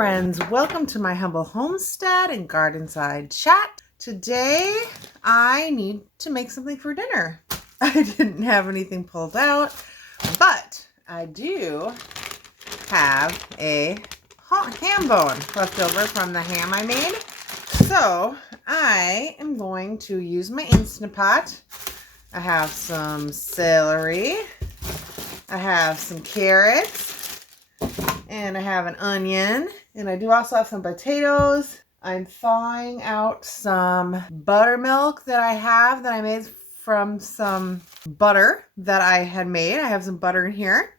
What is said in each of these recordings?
friends, welcome to my humble homestead and garden side chat. Today I need to make something for dinner. I didn't have anything pulled out, but I do have a ham bone left over from the ham I made. So I am going to use my Instant Pot. I have some celery, I have some carrots, and I have an onion, and I do also have some potatoes. I'm thawing out some buttermilk that I made from some butter that I had made. I have some butter in here.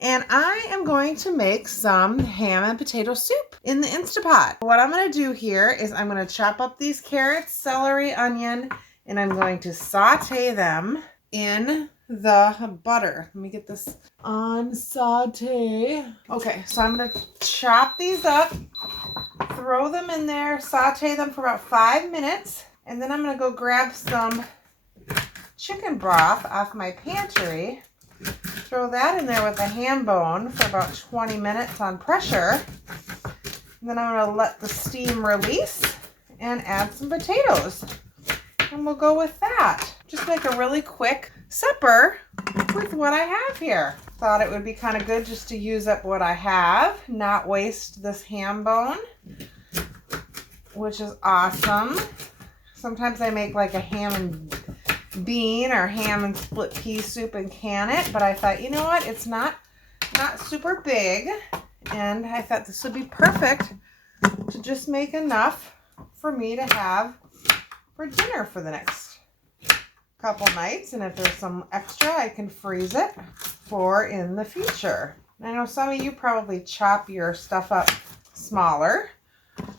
And I am going to make some ham and potato soup in the Instapot. What I'm going to do here is I'm going to chop up these carrots, celery, onion, and I'm going to saute them in the butter. Let me get this on saute. Okay, so I'm going to chop these up, throw them in there, saute them for about 5 minutes, and then I'm going to go grab some chicken broth off my pantry, throw that in there with a ham bone for about 20 minutes on pressure, and then I'm going to let the steam release and add some potatoes, and we'll go with that. Just make a really quick supper with what I have here. Thought it would be kind of good just to use up what I have, not waste this ham bone, which is awesome. Sometimes I make like a ham and bean or ham and split pea soup and can it, but I thought, you know what, it's not super big, and I thought this would be perfect to just make enough for me to have for dinner for the next couple nights, and if there's some extra I can freeze it for in the future. I know some of you probably chop your stuff up smaller,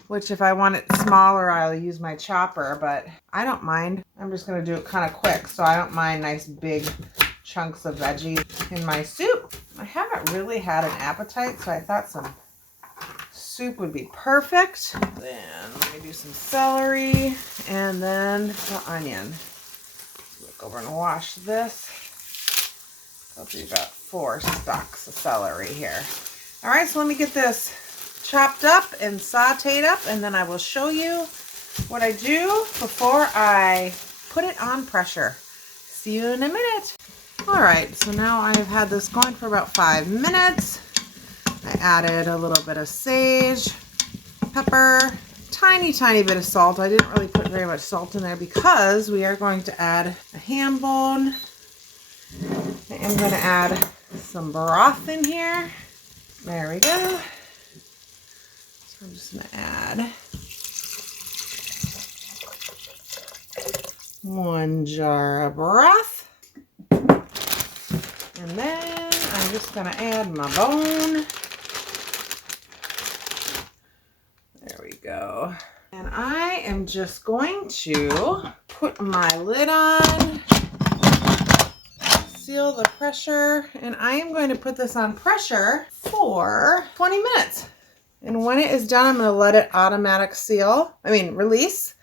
which if I want it smaller I'll use my chopper, but I don't mind. I'm just going to do it kind of quick, so I don't mind nice big chunks of veggie in my soup. I haven't really had an appetite, so I thought some soup would be perfect. Then let me do some celery and then the onion. Look over and wash this. I'll do about 4 stalks of celery here. All right, so let me get this chopped up and sauteed up, and then I will show you what I do before I put it on pressure. See you in a minute. All right, so now I've had this going for about 5 minutes. I added a little bit of sage, pepper, tiny bit of salt. I didn't really put very much salt in there because we are going to add a ham bone. I am going to add some broth in here. There we go. So I'm just going to add 1 jar of broth. And then I'm just going to add my bone. There we go. And I am just going to put my lid on, seal the pressure, and I am going to put this on pressure for 20 minutes. And when it is done, I'm going to let it release.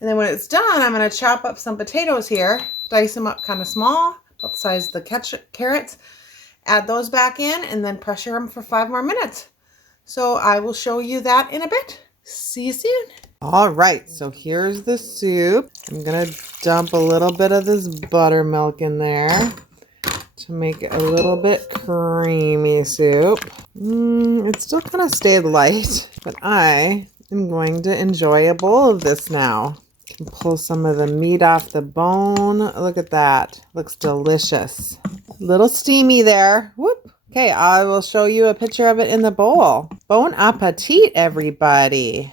And then when it's done, I'm going to chop up some potatoes here, dice them up kind of small, about the size of the carrots, add those back in, and then pressure them for 5 more minutes. So I will show you that in a bit. See you soon. All right, so here's the soup. I'm going to dump a little bit of this buttermilk in there to make it a little bit creamy soup. It still kind of stayed light, but I am going to enjoy a bowl of this now. I can pull some of the meat off the bone. Look at that. Looks delicious. A little steamy there. Whoop. Okay, I will show you a picture of it in the bowl. Bon appetit, everybody.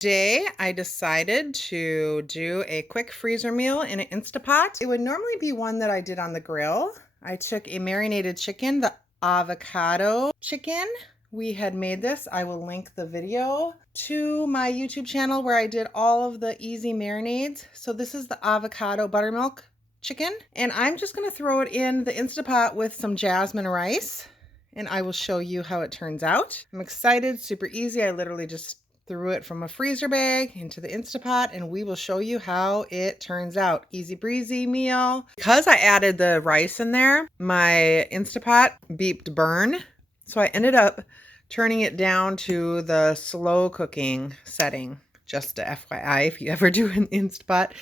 Today, I decided to do a quick freezer meal in an Instapot. It would normally be one that I did on the grill. I took a marinated chicken, the avocado chicken. We had made this. I will link the video to my YouTube channel where I did all of the easy marinades. So this is the avocado buttermilk chicken, and I'm just going to throw it in the Instapot with some jasmine rice, and I will show you how it turns out. I'm excited. Super easy. I literally just threw it from a freezer bag into the Instapot, and we will show you how it turns out. Easy breezy meal. Because I added the rice in there, my Instapot beeped burn, so I ended up turning it down to the slow cooking setting. Just a FYI, if you ever do an Instapot.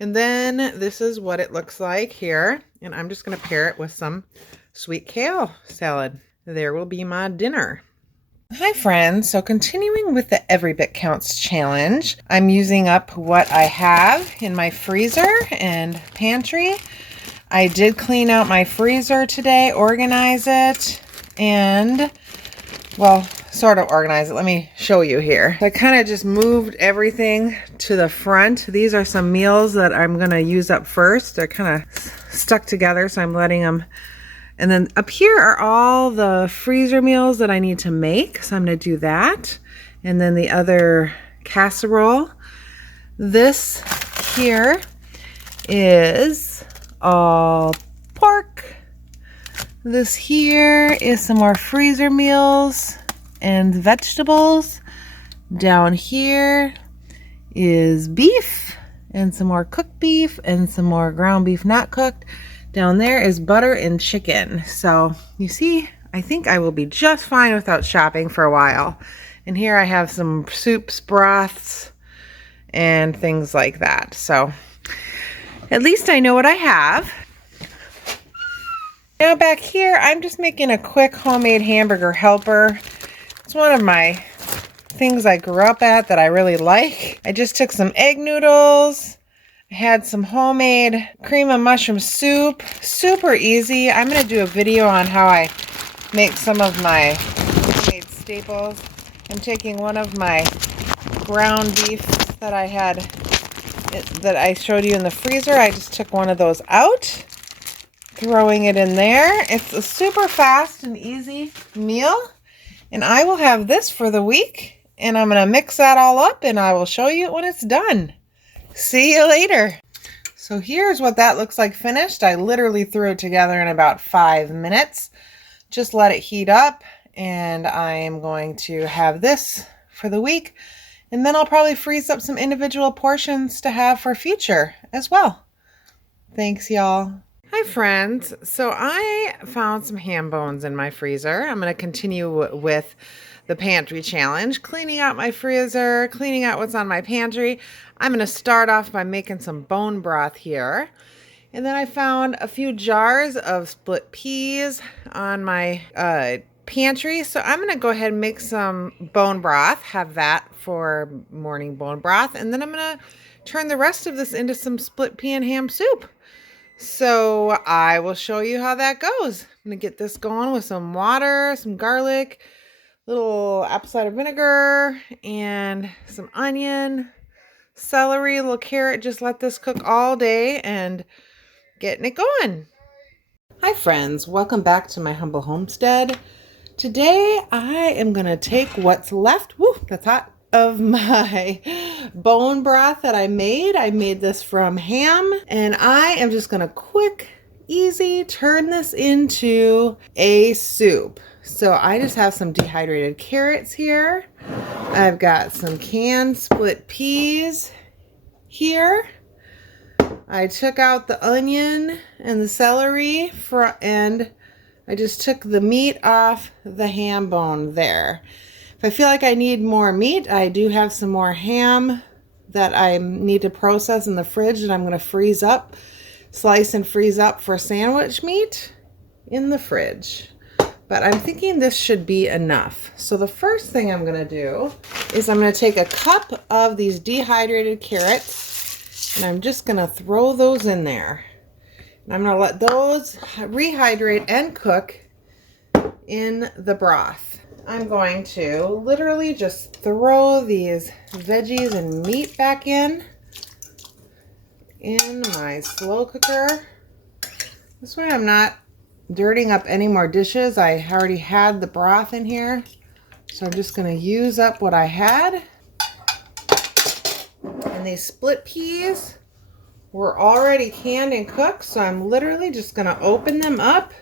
And then this is what it looks like here. And I'm just going to pair it with some sweet kale salad. There will be my dinner. Hi friends, so continuing with the Every Bit Counts challenge, I'm using up what I have in my freezer and pantry. I did clean out my freezer today, organize it, and, well, sort of organize it. Let me show you here. I kind of just moved everything to the front. These are some meals that I'm going to use up first. They're kind of stuck together, so I'm letting them. And then up here are all the freezer meals that I need to make. So I'm going to do that. And then the other casserole. This here is all pork. This here is some more freezer meals and vegetables. Down here is beef and some more cooked beef and some more ground beef not cooked. Down there is butter and chicken. So you see, I think I will be just fine without shopping for a while. And here I have some soups, broths, and things like that. So at least I know what I have. Now back here, I'm just making a quick homemade hamburger helper. It's one of my things I grew up at that I really like. I just took some egg noodles. I had some homemade cream of mushroom soup. Super easy. I'm going to do a video on how I make some of my homemade staples. I'm taking one of my ground beef that I had, that I showed you in the freezer. I just took one of those out, throwing it in there. It's a super fast and easy meal. And I will have this for the week. And I'm going to mix that all up and I will show you when it's done. See you later. So here's what that looks like finished. I literally threw it together in about 5 minutes. Just let it heat up, and I am going to have this for the week, and then I'll probably freeze up some individual portions to have for future as well. Thanks, y'all. Hi friends. So I found some ham bones in my freezer. I'm going to continue with the pantry challenge, cleaning out my freezer, cleaning out what's on my pantry. I'm going to start off by making some bone broth here. And then I found a few jars of split peas on my pantry. So I'm going to go ahead and make some bone broth, have that for morning bone broth. And then I'm going to turn the rest of this into some split pea and ham soup. So I will show you how that goes. I'm going to get this going with some water, some garlic, little apple cider vinegar, and some onion, celery, little carrot. Just let this cook all day and getting it going. Hi friends, welcome back to my humble homestead. Today I am going to take what's left, that's hot, of my bone broth that I made. I made this from ham, and I am just going to quick, easy turn this into a soup. So I just have some dehydrated carrots here. I've got some canned split peas here. I took out the onion and the celery and I just took the meat off the ham bone there. If I feel like I need more meat, I do have some more ham that I need to process in the fridge that I'm going to freeze up, slice and freeze up for sandwich meat in the fridge. But I'm thinking this should be enough. So the first thing I'm going to do is I'm going to take a cup of these dehydrated carrots and I'm just going to throw those in there. And I'm going to let those rehydrate and cook in the broth. I'm going to literally just throw these veggies and meat back in my slow cooker. This way I'm not dirtying up any more dishes. I already had the broth in here, so I'm just going to use up what I had. And these split peas were already canned and cooked, so I'm literally just going to open them up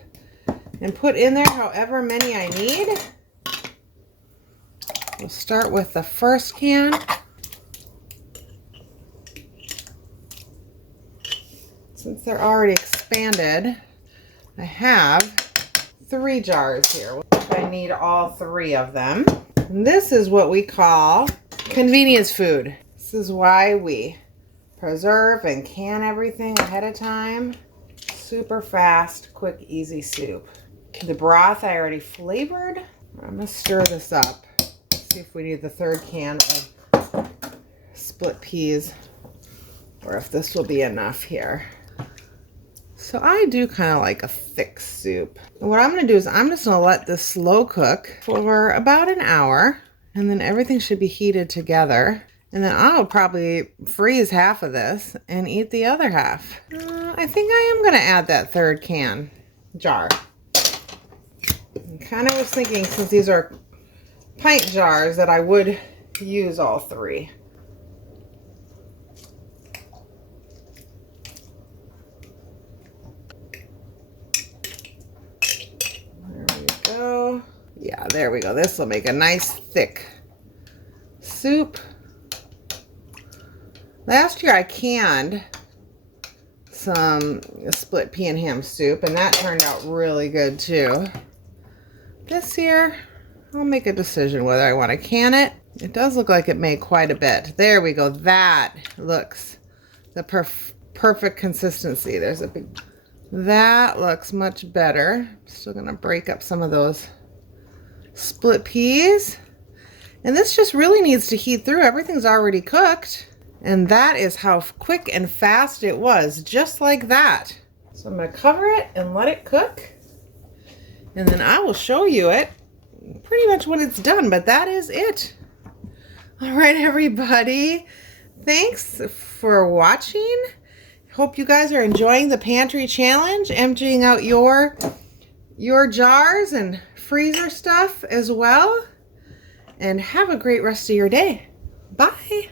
and put in there however many I need. We'll start with the first can. Since they're already expanded, I have 3 jars here. If I need all 3 of them. And this is what we call convenience food. This is why we preserve and can everything ahead of time. Super fast, quick, easy soup. The broth I already flavored. I'm gonna stir this up. See if we need the 3rd can of split peas or if this will be enough here. So I do kind of like a thick soup. And what I'm gonna do is I'm just gonna let this slow cook for about an hour, and then everything should be heated together. And then I'll probably freeze half of this and eat the other half. I think I am gonna add that 3rd can jar. I kind of was thinking, since these are pint jars, that I would use all 3. There we go. Yeah, there we go. This will make a nice thick soup. Last year I canned some split pea and ham soup, and that turned out really good too. This year, I'll make a decision whether I want to can it. It does look like it made quite a bit. There we go. That looks the perfect consistency. There's a big... That looks much better. Still going to break up some of those split peas. And this just really needs to heat through. Everything's already cooked. And that is how quick and fast it was, just like that. So I'm going to cover it and let it cook. And then I will show you it pretty much when it's done, but that is it. All right, everybody. Thanks for watching. Hope you guys are enjoying the pantry challenge, emptying out your jars and freezer stuff as well. And have a great rest of your day. Bye.